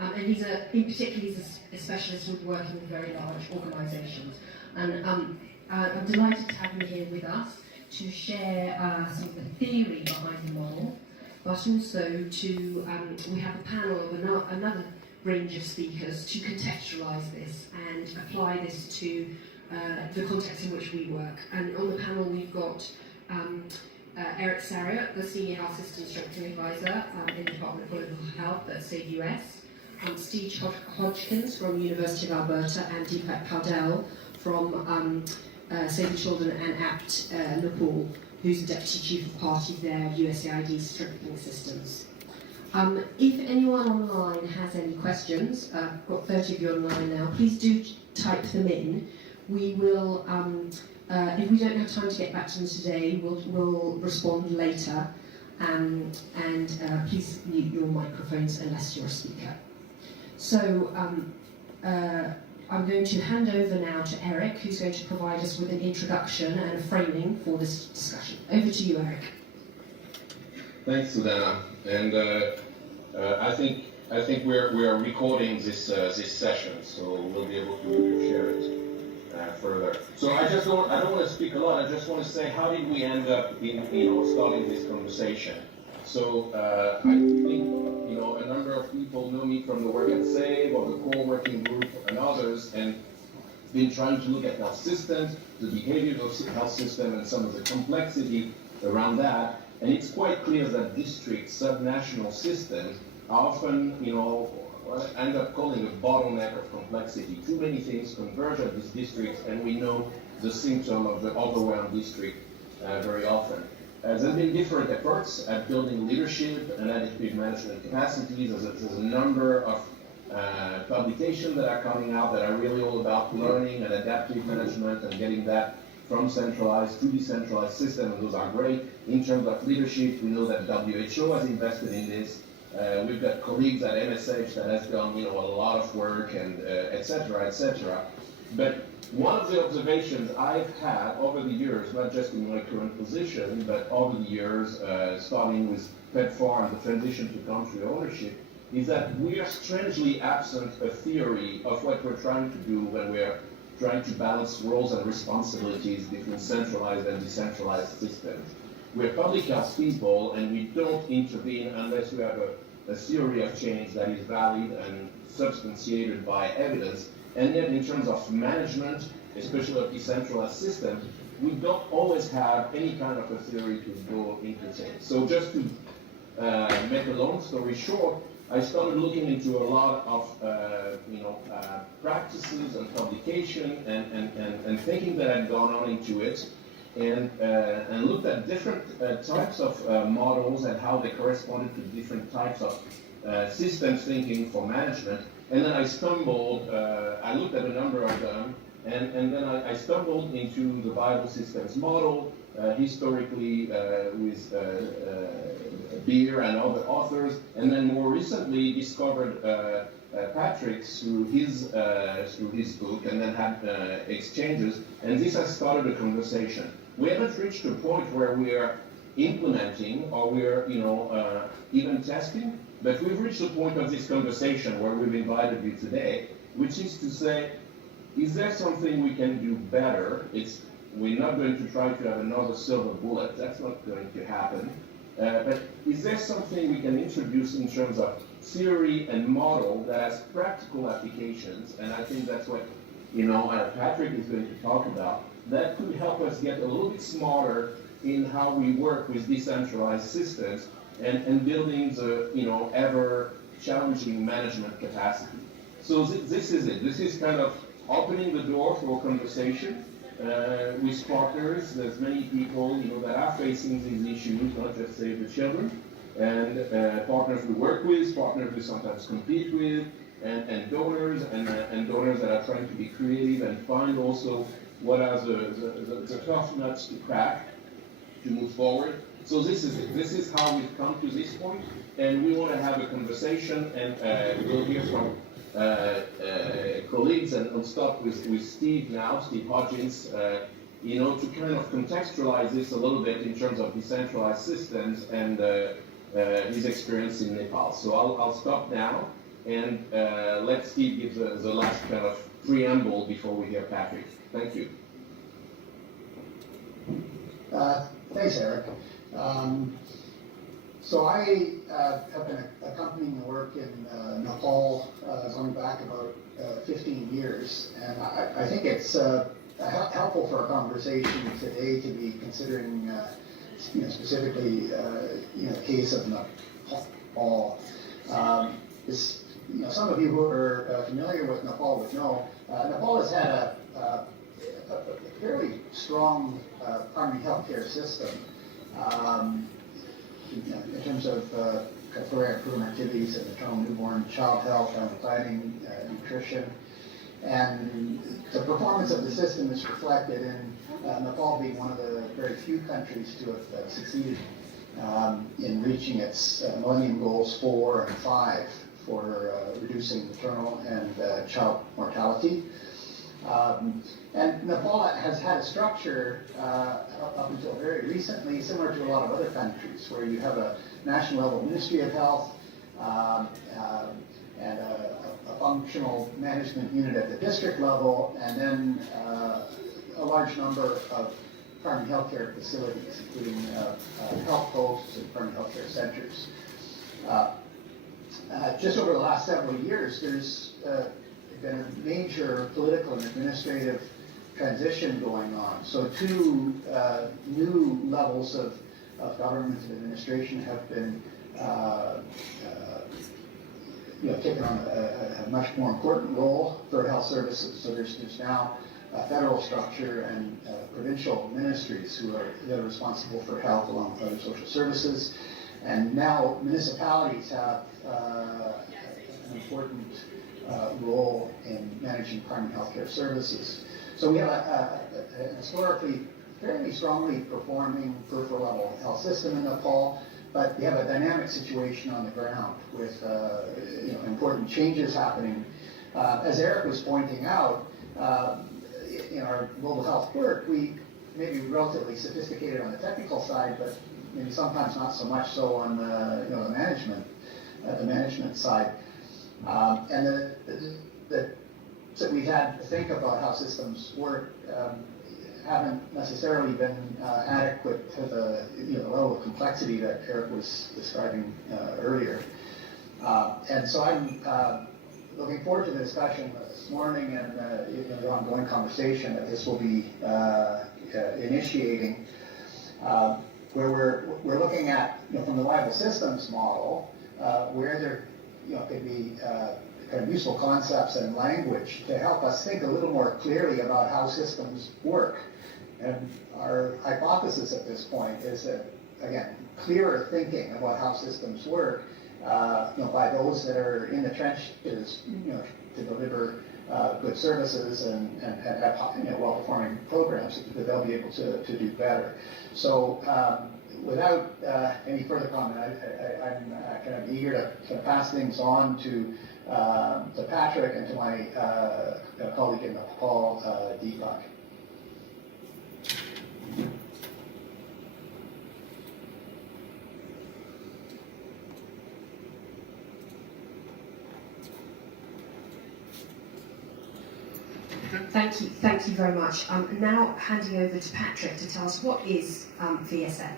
And in particular, he's a specialist with working with very large organisations. And I'm delighted to have him here with us to share some of the theory behind the model, but also to, we have a panel of another range of speakers to contextualise this and apply this to the context in which we work. And on the panel we've got Eric Sarriot, the Senior Health System Strengthening Advisor in the Department of Global Health at SCUS, Steve Hodgins from University of Alberta, and Deepak Caldell from Save the Children and ACT Nepal, who's the Deputy Chief of Party there, USAID Strengthening Systems. If anyone online has any questions, I've got 30 of you online now, please do type them in. We will, if we don't have time to get back to them today, we'll respond later. And please mute your microphones unless you're a speaker. So I'm going to hand over now to Eric, who's going to provide us with an introduction and a framing for this discussion. Over to you, Eric. Thanks, Susannah. And I think we are recording this session, so we'll be able to share it further. So I don't want to speak a lot. I just want to say, how did we end up in starting this conversation? So I think a number of people know me from the work at SAVE or the core working group and others, and been trying to look at health systems, the behavior of health system, and some of the complexity around that. And it's quite clear that district subnational systems are often, end up calling a bottleneck of complexity. Too many things converge at these districts, and we know the symptom of the overwhelmed district very often. There's been different efforts at building leadership and adaptive management capacities. There's a number of publications that are coming out that are really all about learning and adaptive management and getting that from centralized to decentralized systems, and those are great. In terms of leadership, we know that WHO has invested in this. We've got colleagues at MSH that has done a lot of work, and et cetera, et cetera. But one of the observations I've had over the years, not just in my current position, but over the years, starting with PEPFAR and the transition to country ownership, is that we are strangely absent a theory of what we're trying to do when we're trying to balance roles and responsibilities between centralized and decentralized systems. We're public health people, and we don't intervene unless we have a theory of change that is valid and substantiated by evidence. And yet, in terms of management, especially of decentralized systems, we don't always have any kind of a theory to go into change. So just to make a long story short, I started looking into a lot of practices and publication and thinking that had gone on into it, and looked at different types of models and how they corresponded to different types of systems thinking for management. And then I stumbled, I looked at a number of them, and then I stumbled into the Bible systems model, historically with Beer and other authors, and then more recently discovered Patrick through his book, and then had exchanges, and this has started a conversation. We haven't reached a point where we are implementing or we're even testing, but we've reached the point of this conversation where we've invited you today, which is to say, is there something we can do better? We're not going to try to have another silver bullet. That's not going to happen. But is there something we can introduce in terms of theory and model that has practical applications? And I think that's what Patrick is going to talk about. That could help us get a little bit smarter in how we work with decentralized systems and building the ever challenging management capacity. So this is it. This is kind of opening the door for conversation with partners. There's many people that are facing these issues, not just Save the Children, and partners we work with, partners we sometimes compete with, and donors and donors that are trying to be creative and find also what are the tough nuts to crack to move forward. So this is it. This is how we've come to this point, and we want to have a conversation, and we'll hear from colleagues, and I'll start with Steve now, Steve Hodgins, to kind of contextualize this a little bit in terms of decentralized systems and his experience in Nepal. So I'll stop now, And let Steve give the last kind of preamble before we hear Patrick. Thank you. Thanks, Eric. So I have been accompanying the work in Nepal going back about 15 years, and I think it's helpful for our conversation today to be considering, specifically, the case of Nepal. Some of you who are familiar with Nepal would know Nepal has had a fairly strong primary healthcare system. In terms of career activities and maternal, newborn, child health, family planning, nutrition. And the performance of the system is reflected in Nepal being one of the very few countries to have succeeded in reaching its Millennium Goals 4 and 5 for reducing maternal and child mortality. And Nepal has had a structure up until very recently similar to a lot of other countries, where you have a national level Ministry of Health and a functional management unit at the district level, and then a large number of primary healthcare facilities, including health posts and primary healthcare centers. Just over the last several years, there's been a major political and administrative transition going on. So two new levels of government and administration have been taken on a much more important role for health services. So there's now a federal structure and provincial ministries that are responsible for health along with other social services. And now municipalities have an important role in managing primary healthcare services. So we have a historically fairly strongly performing peripheral level health system in Nepal, but we have a dynamic situation on the ground with important changes happening. As Eric was pointing out, in our global health work, we may be relatively sophisticated on the technical side, but maybe sometimes not so much so on the management side. And so we've had to think about how systems work haven't necessarily been adequate to the level of complexity that Eric was describing earlier. And so I'm looking forward to the discussion this morning and the ongoing conversation that this will be initiating, where we're looking at from the viable systems model where there could be kind of useful concepts and language to help us think a little more clearly about how systems work. And our hypothesis at this point is that, again, clearer thinking about how systems work by those that are in the trenches, to deliver good services and have well-performing programs, that they'll be able to do better. So without any further comment, I'm kind of eager to kind of pass things on to Patrick and to my colleague in Nepal, Deepak. Thank you very much. Now handing over to Patrick to tell us what is VSN.